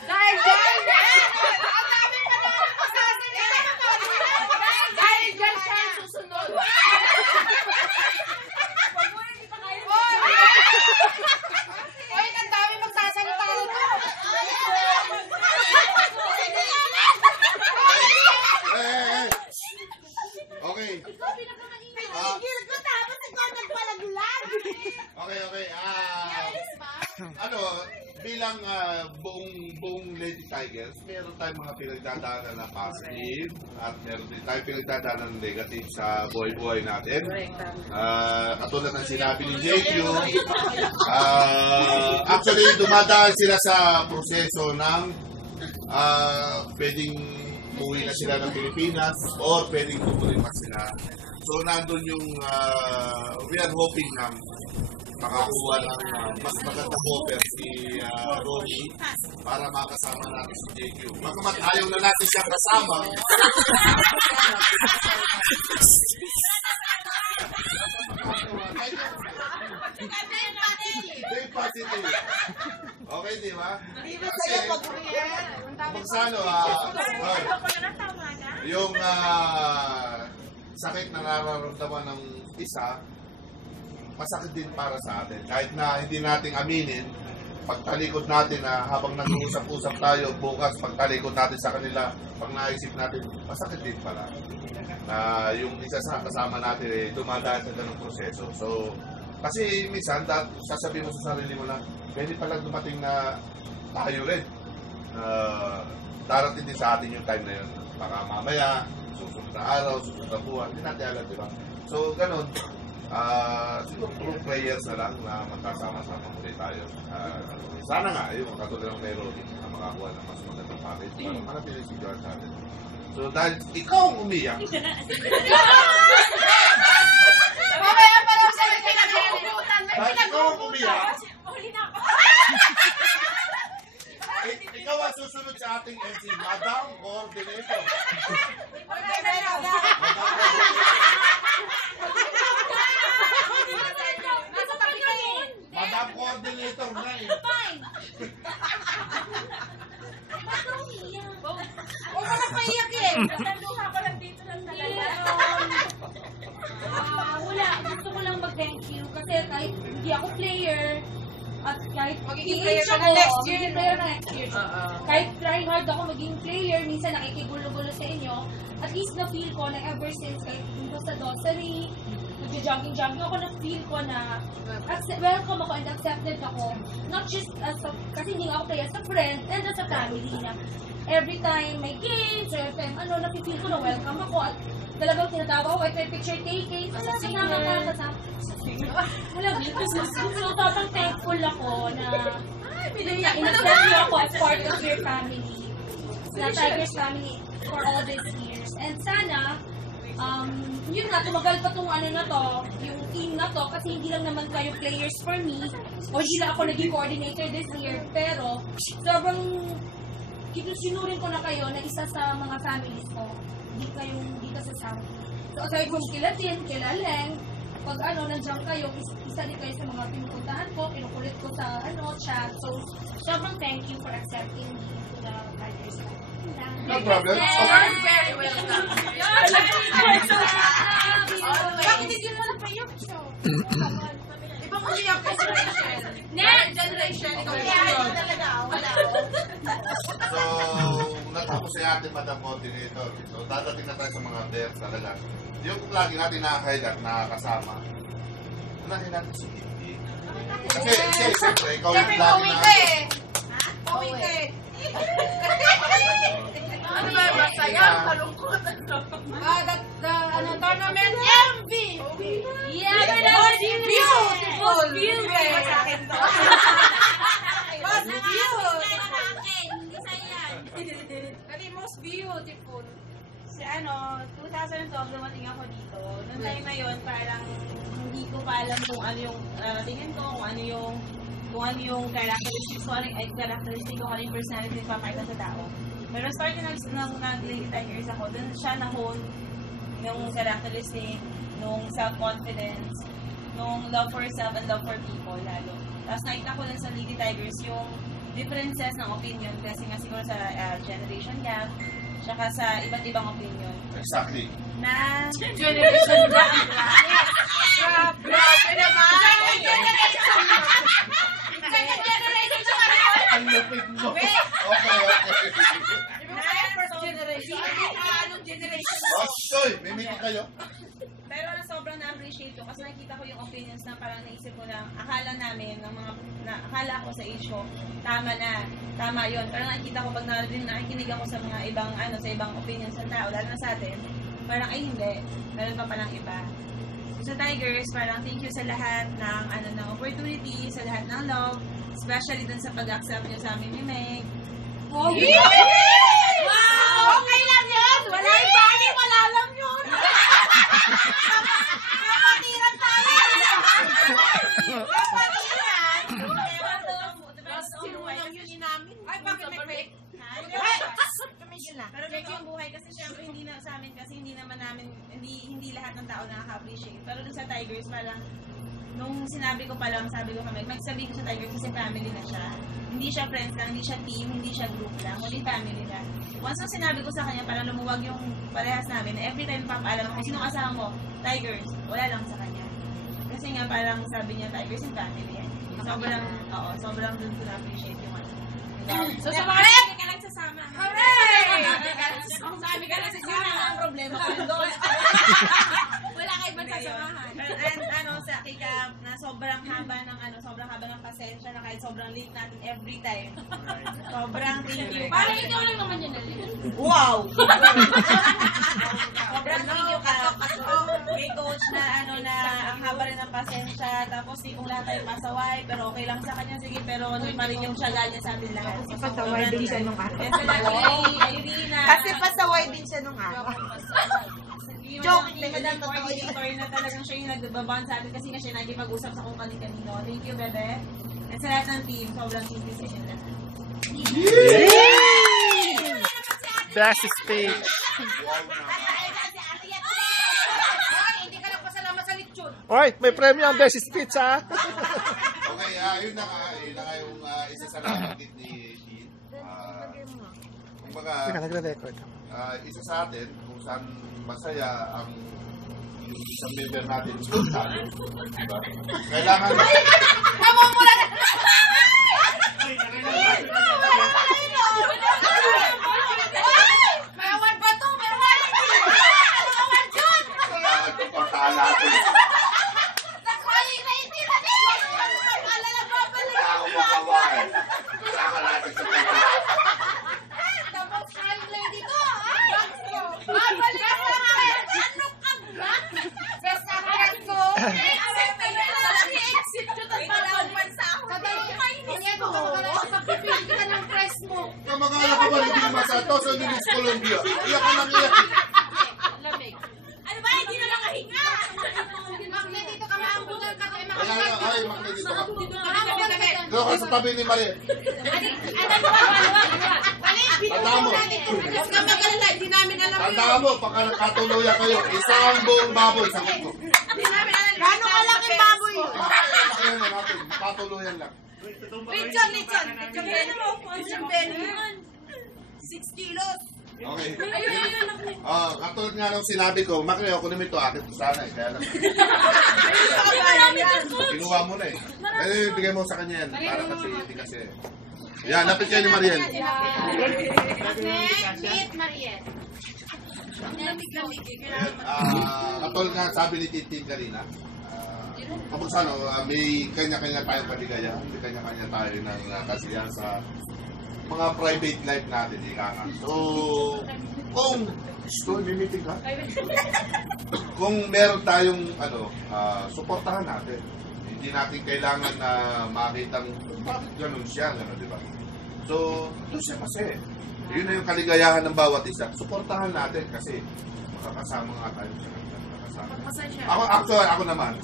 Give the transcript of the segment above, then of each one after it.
Dahil dyan, ang dami pa naman magsasalita. Dahil dyan siya ang susunod. Oy, ang dami magsasalita nito. Okay. Pinigil ko tapos ikaw nagpalaglag. Okay. Bilang buong Lady Tigers, meron tayong mga pinagdadaanan na positive at meron din tayong pinagdadaanan na negative sa buhay-buhay natin. Katulad ng sinabi ni JQ, actually dumadaan sila sa proseso ng pwedeng uwi na sila ng Pilipinas or pwedeng tumuloy pa sila. So nandun yung we are hoping na makakuha ng mas magandang offer si Ronnie para makasama natin si JQ. Bagamat ayaw na natin siya kasama. Okay, di ba? Kasi, magsano, yung sakit na nararamdaman ng isa, masakit din para sa atin. Kahit na hindi natin aminin, pagtalikod natin na habang nag-uusap-usap tayo, bukas pagtalikod natin sa kanila, pag naisip natin, masakit din pala. Na yung isa sa kasama natin, dumadaan sa ganung proseso. So, kasi minsan, sasabihin mo sa sarili mo na, pwede palang dumating na tayo rin. Darating din sa atin yung time na yun. Baka mamaya, susunod na araw, susunod na buwan, hindi natin alam, di ba? So, ganun. Siguro through prayers na lang na magkasama-sama muli tayo. Sana nga, yung katulad ng meron na makakuha ng mas magandang package para manatili si George sa atin. So dahil ikaw ang umiyak, Mamaya pa lang siya pinag-uutan. dahil ikaw ang umiyak, ikaw ang susunod sa ating MC, Madam Coordinator. Madam Coordinator na eh. Huwag ka na paiyak eh. Wala, gusto ko lang mag-thank you kasi kahit hindi ako player at kahit Magiging player ka na next year. magiging player na next year. Kahit try hard ako maging player, minsan nakikigulo-gulo sa inyo, at least na-feel ko na ever since kahit dito sa Dosary, nag-jogging ako, na-feel ko na welcome ako and accepted ako. Not just as a, kasi hindi nga ako player, as a friend and as a family na every time may games or na-feel ko na welcome ako at talagang tinatawag ako, may picture taking, kasama ka. Wala, because so sobrang thankful ako na in-accept niyo ako as part of your family, na Tigers family for all these years. And sana, yun nga, tumagal pa tong na to, yung team na to, kasi hindi lang naman kayo players for me, o hindi lang ako naging coordinator this year, pero sobrang sinurin ko na kayo na isa sa mga families ko, hindi kayong dito sa South. So aside from kila Tin, kila Leng, pag nandiyan kayo, isa din kayo sa mga pinupuntahan ko, kinukulit ko sa chat. So, sobrang thank you for accepting me into the Tigers family. No problem. You're very welcome. Bakit hindi mo na paiyak siya? Ibang umiyak ko sa next generation. Ikaw yun. So, natapos si ate Madam Coordinator. So, dadating na tayo sa mga players talaga. Yung lagi natin nakakailan, nakakasama. Unahin natin si Kitty. Kasi, siyempre, ikaw yung lagi na... Pauwi ka eh. Ano ba? Masaya? Kalungkot. Tournament MVP. Yeah, Most beautiful. Beautiful. Sa akin to. Most beautiful. Kali most beautiful. Si 2012 dumating ako dito. Noong time na yun, parang hindi ko pa alam kung ano yung tingin ko, kung ano yung characteristics ko, ano yung personality na papakita sa tao. Pero starting nung nag-Lady Tigers ako, dun siya na-hone yung characteristic, nung self-confidence, nung love for self and love for people lalo. Tapos nakita ko lang sa Lady Tigers yung differences ng opinion kasi nga siguro sa generation gap, tsaka sa iba't ibang opinion. Exactly. Na generation gap. Grabe naman! Ang lupit mo. Okay. First generation. Anong generation? Soy, may meeting kayo? Pero sobrang na-appreciate ko kasi nakita ko yung opinions na parang naisip ko lang, akala namin, akala ko sa age ko, tama yun. Pero nakikita ko pag nakikinig ako sa mga ibang, sa ibang opinions ng tao, lalo na sa atin, parang ay hindi, meron pa palang iba. So, sa Tigers, parang thank you sa lahat ng opportunity, sa lahat ng love, especially dun sa pag-accept nyo sa amin ni Meg. Wow! Okay lang yun! Wala yung bali, wala lang yun! Kapatiran tayo! Kapatiran! Ay, bakit may fake? Tumigil na. Pero fake yung buhay kasi syempre hindi na sa amin kasi hindi naman namin, hindi lahat ng tao nakaka-appreciate. Pero dun sa Tigers, parang nung sinabi ko pa lang, sabi ko kami, magsabi ko sa Tigers kasi family na siya. Hindi siya friends lang, hindi siya team, hindi siya group lang, hindi family na. Once nung sinabi ko sa kanya, parang lumuwag yung parehas namin na every time papaalam ako, sinong kasama mo? Tigers. Wala lang sa kanya. Kasi nga parang sabi niya, Tigers yung family yan. Sobrang dun ko na-appreciate yung So, sa mga hindi ka lang sasama. Hooray! Sabi ka lang sasama. ang problema ko doon. Wala kayo ba sasamahan? And sa Kika, na sobrang haba ng pasensya na kahit sobrang late natin every time. Sobrang thank you. Parang ikaw lang naman yun. Wow! Sobrang thank you kay coach na na ang haba rin ng pasensya. Tapos di kong lahat tayo pasaway, pero okay lang sa kanya. Sige, pero ano pa rin yung tiyaga niya sa atin lahat. Pasaway din siya nung araw. And sila kay Irina. Kasi pasaway din siya nung araw. Joke, Yung madam coordinator na talagang siya yung nagbaband sa atin kasi nga siya nagipag-usap sa kung kanino. Thank you, bebe. At sa lahat ng team, sobrang thank you sa inyo lahat. Best speech. Hindi ka lang pasalamat sa lechon. Oy, may premyo ang best speech ha. Okay, yun na nga yung isa sa nabanggit ni Dean. Kumbaga, Teka, nagre-record. isa sa atin kung saan masaya ang yung isang member natin kung saan. Diba? Kailangan... Mayawan ba to? Mayawan! Mayawan dyan! Kailangan pagpagtaan natin. Nakwali na hindi na din! Alala babalik! Kailangan makawal. Kailangan natin sa pagpagtaan. Dapat trying lady to, ha? Babalik ka na nga! Ano ka ba? Best friend ko! Kamag-anak ko ba hindi masato sa Miss Colombia? Iyak ka nang iyak. Ano ba? Hindi na nakahinga! Makle dito ka, maambulan ka tayo. Ay, makli dito ka. Maambulan ka tayo. Doon ka sa tabi ni Maria. Tandaan mo. Huwag ka mag-alala, hindi namin alam yun. Tandaan mo, pagka nakatuluyan kayo, isang buong baboy sa kuko. Hindi namin alam. Gano'ng kalaking baboy yun? Ayan na natin, nakatuluyan lang. Lechon. Lechon belly. 6 kilos. Okay. Katulad nga nung sinabi ko, Makli, ako naman ito, akit ko sana eh. Kaya lang, kinuha mo na eh. Eh, bigay mo sa kanya yan. Para kasi, hindi kasi. Yan, lapit kayo ni Mariel. Meet Mariel. Katulad nga sabi ni Tintin kanina, kapag sa ano, may kanya-kanya tayong paligaya, may kanya-kanya tayo ng kasiyahan sa mga private life natin, ika nga. So, kung may meeting ka? Kung meron tayong suportahan natin. Hindi natin kailangan na makitang bakit ganun siya, di ba? So, doon siya kasi. Yun na yung kaligayahan ng bawat isa. Suportahan natin kasi makakasama nga tayo sa Ako naman.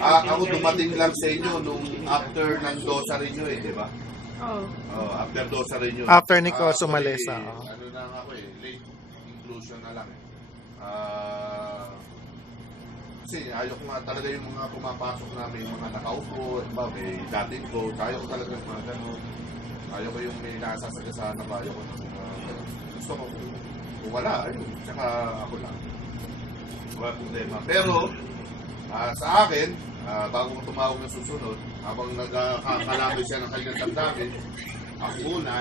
Ako dumating lang sa inyo nung after ng dosa rin nyo di ba? After dosa rin nyo. After Nico sumalis. Ano na ako late inclusion na lang kasi ayok nga talaga yung mga pumapasok namin, yung mga nakaupo, may dating coach, ayok talaga yung mga ganun. Ayaw ko yung may nasasagasaan na ayaw ko ng gusto ko. Kung wala, ayun. Tsaka ako lang. Wala problema. Pero, sa akin, bago ko tumawag ng susunod, habang nagkakalabay siya ng kanyang damdamin, ako muna,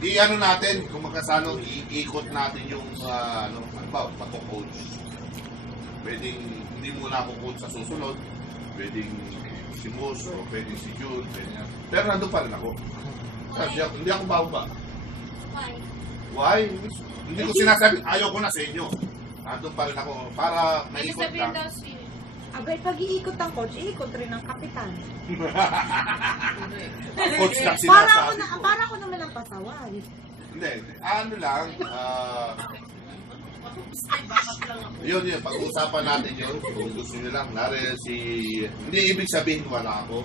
i-ano natin, kung magkasano, iikot natin yung, ano ba, pag-coach. Pwedeng, hindi muna ako coach sa susunod, pwedeng si Mus, o pwedeng si June, pwedeng, pero nandun pa rin ako. Hindi ako bababa. Why? Hindi ko sinasabi, ayaw ko na sa inyo. Nandun pa rin ako, para maikot lang. Abay, pag iikot ang coach, iikot rin ang kapitan. Coach lang Para sinasabi ko. ako naman ang pasaway. Hindi, ano lang, yun, pag-uusapan natin yun, kung gusto nyo lang, hindi ibig sabihin wala ako.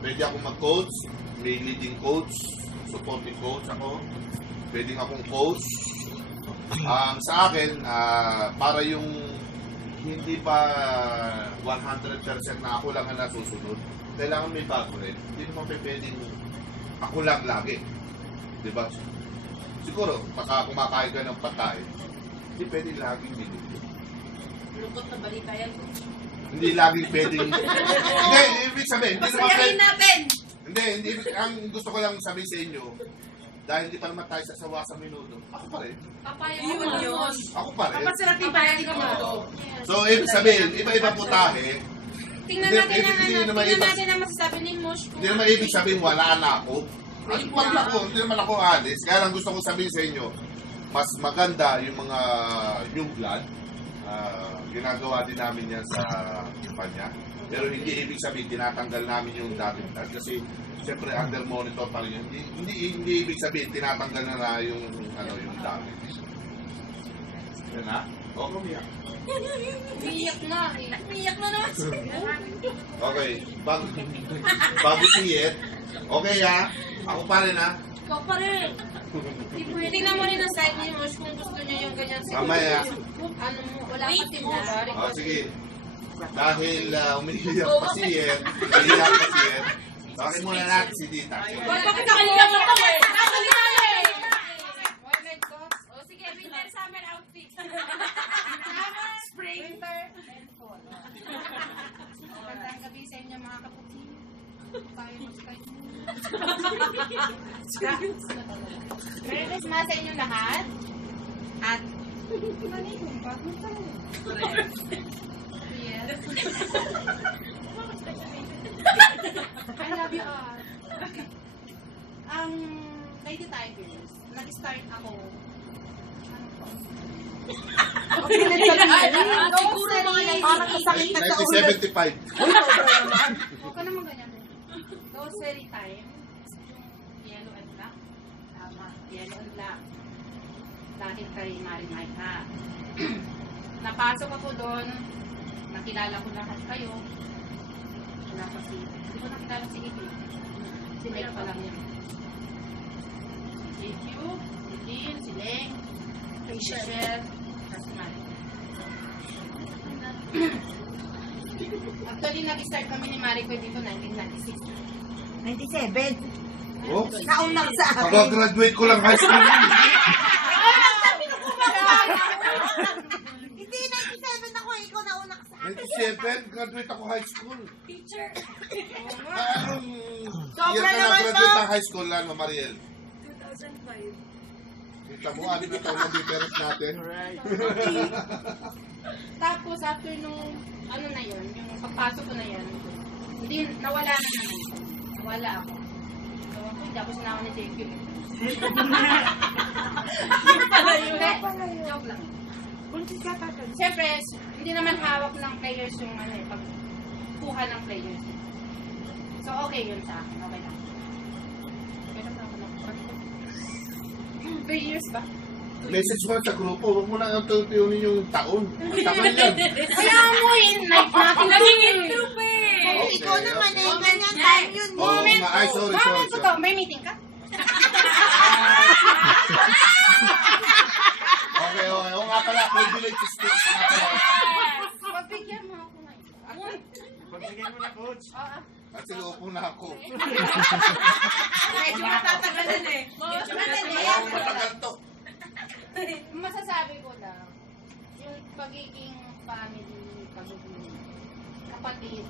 Pwede akong mag-coach, may leading coach, supporting coach ako, pwede akong coach. Sa akin, para yung hindi pa 100% na ako lang ang nasusunod, kailangan may bago rin. Hindi naman pwedeng ako lang lagi. Diba? Siguro, baka kumakain ka ng patayin, hindi pwedeng laging binigyan. Lungkot na balita yan. Hindi laging pwedeng... Hindi, ibig sabihin, hindi naman Pasayahin natin! Hindi, ang gusto ko lang sabihin sa inyo, dahil hindi pa naman tayo sasawa sa minuto, ako pa rin. Yun. Ako pa rin. Kapasarap yung bayan dito mo. So, ibig sabihin, iba-iba po tayo. Tingnan Hindi- natin ang hindi ano, naman tingnan iba- natin ang masasabi ni Mosh. Hindi naman ibig sabihin wala na ako. Hindi naman ako alis. Kaya lang gusto ko sabihin sa inyo, mas maganda yung mga new blood. Ginagawa din namin yan sa kanya. Pero hindi ibig sabihin tinatanggal namin yung dating blood. Kasi siyempre under monitor pa rin yun. Hindi ibig sabihin tinatanggal na yung dami. Yan na? O, kumiyak. Umiyak na eh. Umiyak na naman siya. Okay. Bago siyet. Okay ha? Ako pa rin ha? Ikaw pa rin. Tingnan mo rin ang side ni Mosh kung gusto niya yung ganyan. Mamaya. Ano mo, wala pa tinulari. O, sige. Dahil umiiyak pa siyet. Umiiyak pa siyet. Bakit muna natin si Tita? Bakit ako umiyak na kami? O sige, winter summer outfit. Spring. Winter and fall. Magandang gabi sa inyo mga kaputin. Tayo mag-Skype. Merry Christmas sa inyo lahat. At manigong bagong taon. Yes. I love you all. Lady Tigers, nag-start ako. Ano po? Siguro mga Parang kasakit na sa ulo. 1975. Huwag ka naman ganyan. Grocery time. Yellow and black. Tama. Yellow and black. Dahil kay Marimay ha. Napasok ako doon. Nakilala ko lahat kayo. Wala pa hindi ko nakilala si Ibi. Si Leng pa lang yun. Si Q, si Lin, si Leng, si Chef, si Marimay. Actually, nag-start kami ni Maricoy dito 1996. 97. Oh, Naunang sa akin. pag-graduate ko lang high school. Hindi, 97 ako. Ikaw naunang sa akin. 97, graduate ako high school. teacher. Anong Sobra year ka naman na-graduate to. ng high school, Lan, Mariel? 2005. Kita mo, ano na tayo ng difference natin? Tapos, after nung, ano na yun, yung pagpasok ko na yun, hindi, nawala na naman. Nawala ako. So, ako, hindi ako sinama ni JQ. Joke lang. Siyempre, hindi naman hawak ng players yung ano eh, pagkuha ng players. So, okay yun sa akin. Okay lang. Okay lang ako ng 3 years ba? Message mo sa grupo, huwag mo na tutunin yung taon. Taon yan. Kaya mo yun, night natin. Naging intro pa eh. Okay. Ikaw naman eh. Ganyan time yun. Oo nga, ay, sorry. Moment ko to, may meeting ka? Okay. Oo nga pala, privilege to speak. Pagbigyan mo ako ngayon. Pagbigay mo na At sinuupo na ako. Medyo matatagalan eh. Matagal to. Masasabi ko lang, yung pagiging family, pagiging kapatid,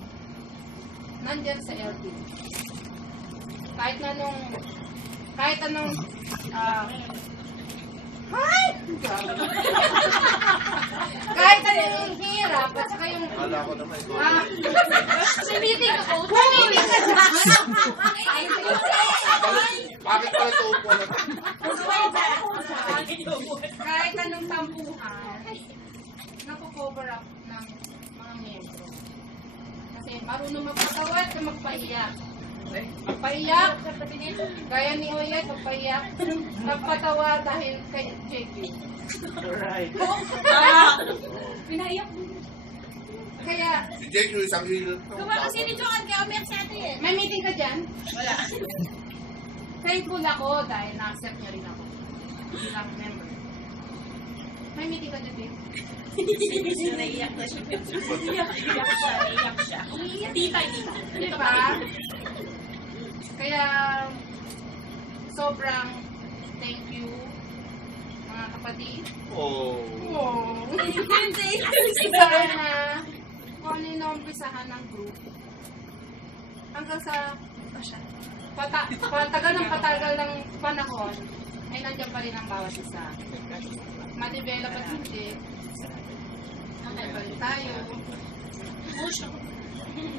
nandyan sa LD. Kahit anong, kahit anong hirap, at saka yung, Kala ko naman ito. sumiting ako, sumiting ka dyan. Bakit pala ito upo na? Kahit anong tampuhan, napo-cover up ng mga miyembro. Kasi marunong magpatawa at magpaiyak. Magpaiyak, gaya ni Oyet, magpaiyak. Nagpatawa dahil kay JP. Pinaiyak mo. Kaya, Si Jake yung isang hilo. kasi ni Joan, kaya umiyak sa atin eh. May meeting ka dyan? Wala. Thankful ako dahil na-accept niya rin ako bilang member. May meeting ka dyan, Naiyak na siya. Naiyak siya. Tita. Di ba? Kaya, sobrang thank you, mga kapatid. Oh. Sana, kung ano yung naumpisahan ng group, hanggang sa patagal ng panahon, ay nandiyan pa rin ang bawat isa. Ma-develop at hindi, nandiyan pa rin tayo.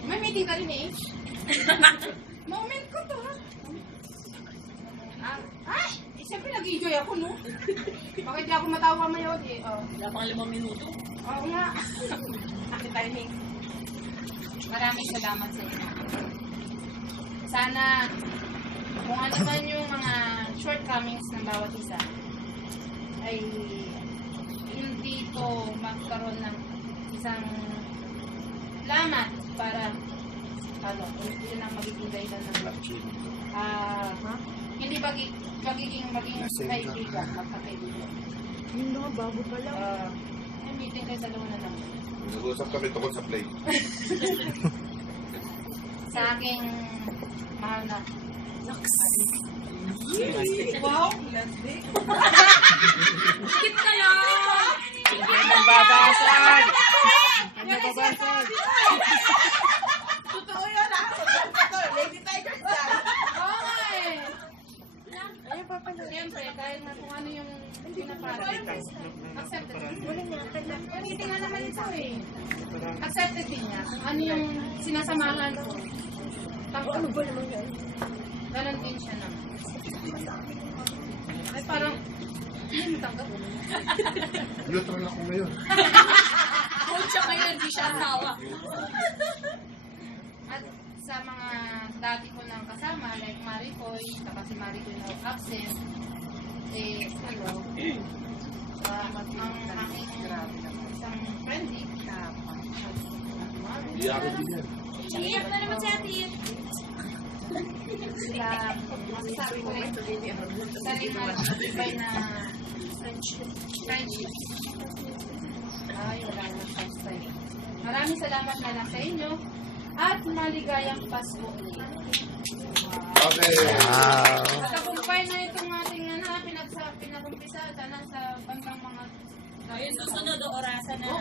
May meeting ka rin eh. Moment ko to ha. Ay! Siyempre nag-enjoy ako no. Bakit di ako matawa mayon eh? Oh. Wala pang 5 minuto. Oo nga. Bakit timing? Maraming salamat sa inyo. Sana kung ano man yung mga shortcomings ng bawat isa ay hindi to magkaroon ng isang lamat para yun ang magiging dahilan ng hindi magiging kaibigan, magkakaibigan. Yung mga bago pa lang. May meeting kayo sa luna lang. Nag-uusap kami tungkol sa play. Sa aking mahal na Wow! Lasdik. Skip na lang! Ang babasag! Ang babasag! Totoo yun ah! Lady Tiger style. Oo nga eh. Siyempre, dahil na kung ano yung pinapagod. Accepted. Hindi nga naman ito eh. Accepted din niya. Kung ano yung sinasamahan ko. Ano ba naman yan? Ganon din siya naman. Ay parang, hindi mo tanggap. Neutral ako ngayon. Coach siya ngayon, hindi siya asawa. At sa mga dati ko nang kasama, like Maricoy, saka si Maricoy na absent, eh, ang aking isang friendly, Iyakin din yan. Iyak na naman si Ate. sila, masasabi ko rin, isa rin matibay na friendship. Ay, wala na sa tayo. Maraming salamat na lang sa inyo at maligayang Pasko. Okay. Wow! Nakakumpay na itong ating pinakumpisa sana sa bandang mga Ayun, susunod o orasan na.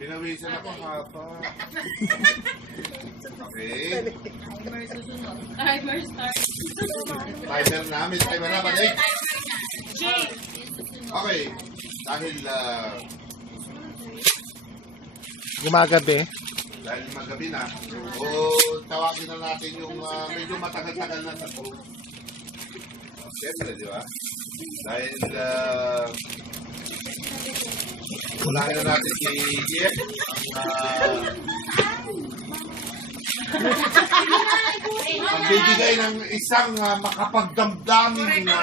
Pinawisan ako hapa. Okay. Timer start. Timer na. May timer na ba, Nick? Jay! Okay. Dahil Gumagabi. magabi na, o tawagin na natin yung medyo matagal-tagal na sa group. Siyempre, di ba? Dahil unahin na natin si Jeff. Ang bibigay ng isang makapagdamdamin na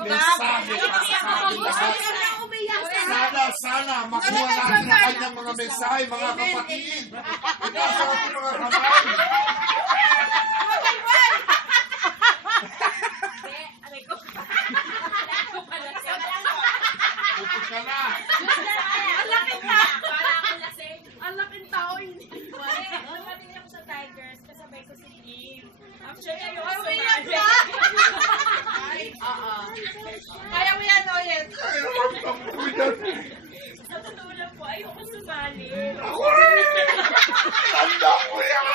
mensahe para sa ating lahat. Sana makuha natin ang kanyang mga mensahe, mga kapatid. Itaas ang ating mga kamay. team. Actually, ayoko sumali. Kaya mo yan, Oyet. Sa totoo lang po, ayoko sumali. Ako rin! Tanda ko yan!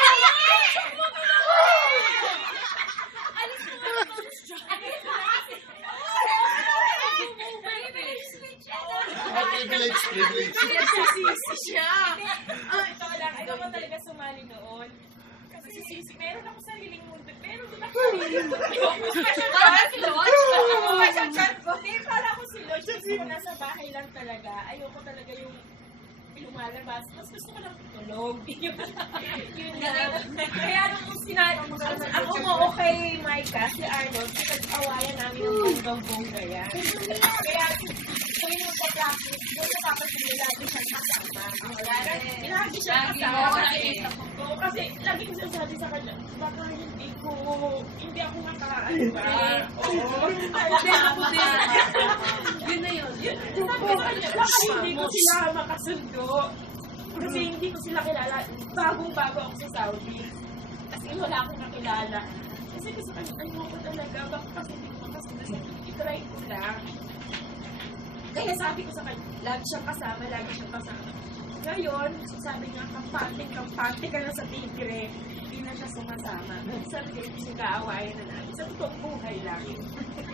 Privilege. Sisi siya. Ito lang, ayoko talaga sumali doon. Kasi sisi, meron ako sariling mundo. Meron din ako sariling mundo. Parang si Lodge. Hindi, para ako si Lodge. Kasi kung nasa bahay lang talaga, ayoko talaga yung lumalabas. Mas gusto ko lang tulog. Yun lang. Kaya nung sinabi, ako mo okay, Micah, si Arnold, kasi awayan namin yung bonggang-bongga yan. Kaya, kung yung magpa-practice, doon napapasin lagi siyang kasama. Lagi siyang kasama. Oo, kasi lagi ko sinasabi sa kanya, baka hindi ako makaano ba? Oo. Yun na yun. Sabi ko sa kanya, baka hindi ko sila makasundo. Kasi hindi ko sila kilala. Bagong-bago ako sa Saudi. Kasi wala akong nakilala. Kasi gusto ko, ayoko talaga. Baka kasi hindi ko makasundo. I-try ko lang. Kaya sabi ko sa kanya, lagi siyang kasama. Ngayon, sabi niya, kampante ka na sa tigre. Hindi na siya sumasama. Sabi ko, nag-aawayan na namin. Sa totoong buhay lang.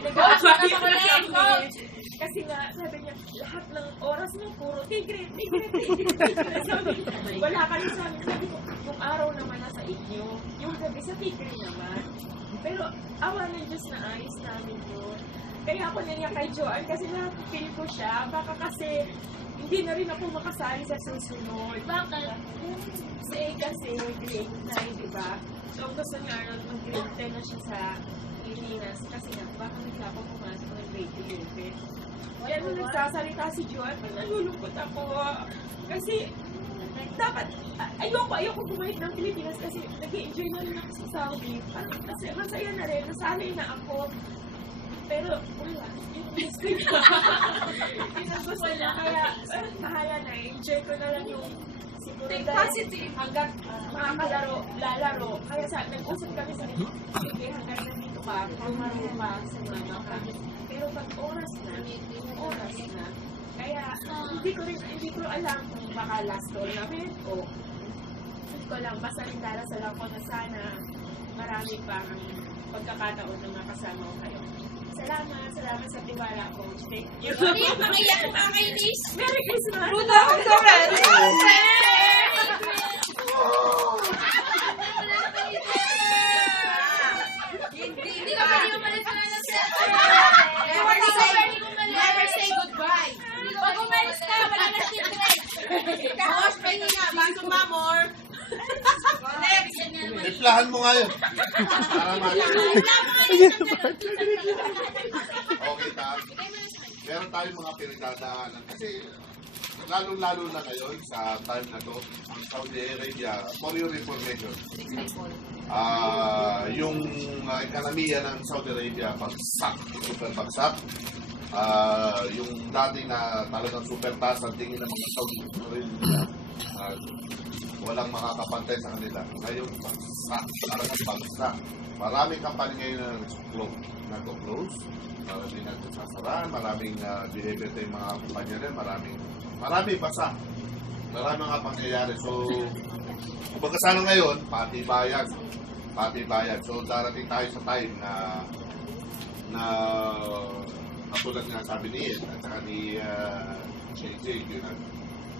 Nag-aawayan na namin. Kasi nga, sabi niya, lahat ng oras mo, puro tigre. Sabi, wala ka rin sa amin. Sabi ko, yung araw naman nasa inyo. Yung gabi sa tigre naman. Pero, awa ng Diyos na ayos namin yun. Kaya ako naniya kay Joanne kasi nakapil ko siya. Baka kasi hindi na rin ako makasali sa susunod. Bakit? Kasi grade 9, diba? So, gusto niya mag-grade 10 na siya sa Pilipinas. Kasi nga, baka nagla pa pumasok ng grade 11. Kaya nung nagsasalita si Joanne, nalulungkot ako. Kasi, dapat, ayoko bumalik ng Pilipinas kasi nag-enjoy na rin ako sa Saudi. Kasi masaya na rin, nasanay na ako. Pero, wala. Yung gusto niya. Yung gusto niya. Kaya, bahala na. Enjoy ko na lang yung siguro positive. Hanggat makakalaro, lalaro. Kaya nag-usap kami sa nito. Sige, hanggat nandito ka, pamaro pa sa mama ka. Pero pag oras na. Kaya, hindi ko alam kung baka last tournament o hindi ko lang. Basta nagdarasal lang ko na sana marami pang pagkakataon na makasama ko kayo. Salamat sa tiwala ko. Thank you. Pangiyak pa kay Liz. Merry Christmas! Hindi ka pwede umalis na ng cellphone. Never say goodbye. Pag umalis ka, wala na secret. Tapos, pahinga. Bago mamor. Iplahan mo nga yun. Para okay, meron tayong mga pinagdadaanan. Kasi, lalong-lalo na ngayon sa time na to, ang Saudi Arabia, for your information, yung ekonomiya ng Saudi Arabia, bagsak, super bagsak. Yung dati na talagang super taas ang tingin ng mga Saudi Arabia, walang makakapantay sa kanila. Ngayon, bagsak, talagang bagsak. Maraming kampanya ngayon na nag-close, maraming nagsasara, maraming behavior tayo mga kumpanya rin, maraming basa. Maraming mga pangyayari. So, kumbaga sana ngayon, pati bayan. So, darating tayo sa time na katulad nga sabi ni Ian at saka ni JJ,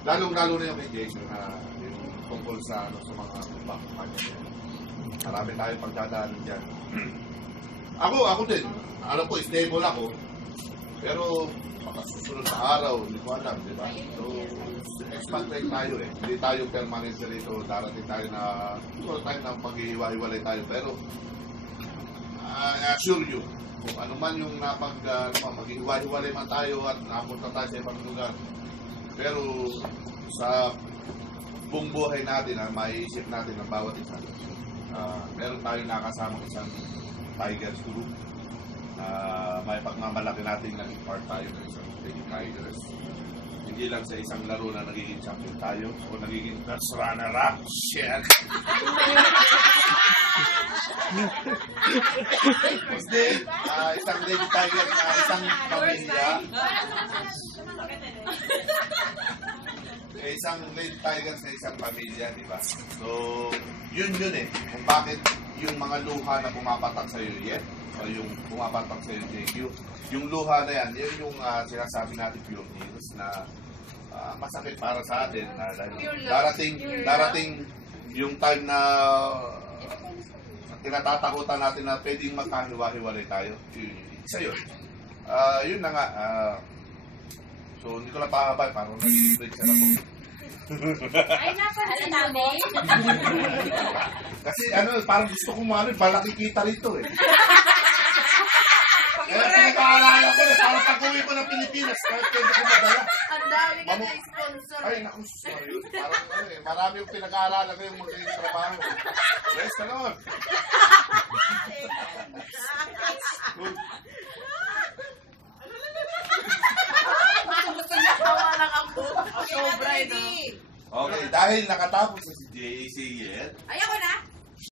lalong-lalo na yung kay JJ na yung tungkol sa mga kumpanya. Marami tayong pagdadaanan dyan. Ako din. Alam ko, stable ako. Pero, baka susunod na araw, hindi ko alam, di ba? So, expatriate tayo eh. Hindi tayo permanent rito. Darating tayo na, siguro tayo na pag-ihiwa-hiwalay tayo. Pero, I assure you, kung ano man yung mag-ihiwa-hiwalay man tayo at napunta tayo sa ibang lugar. Pero, sa buong buhay natin, maiisip natin ng bawat isa. Meron tayong nakasamang isang Tigers group. May pagmamalaki natin naging part tayo ng isang Tigers. Hindi lang sa isang laro na nagiging champion tayo o nagiging first runner-up. Shit! Hindi, isang Lady Tiger na isang pamilya. Isang Lady Tiger sa isang pamilya, di ba? So, yun eh. Kung bakit yung mga luha na pumapatak sa iyo, yan, o yung pumapatak sa iyo, JQ, yung luha na yan, yun yung sinasabi natin pure news na masakit para sa atin. Darating yung time na tinatatakutan natin na pwedeng magkahiwa-hiwalay tayo. Isa yun. Yun na nga. So, hindi ko na pahabay. Parang nag-break siya ako. Ay, napansin mo na eh. Kasi parang gusto ko malaki kita rito eh. Kaya pinag-aalala ko na parang pag-uwi ko ng Pilipinas kahit pwede ko madala. Ang dami ka na sponsor. Ay, naku, sorry. Parang marami yung pinag-aaralan ko yung magiging trabaho. Yes, kanon. Tawa lang ako. Sobra, no? Okay, dahil nakatapos na si JC yan, Ayoko na.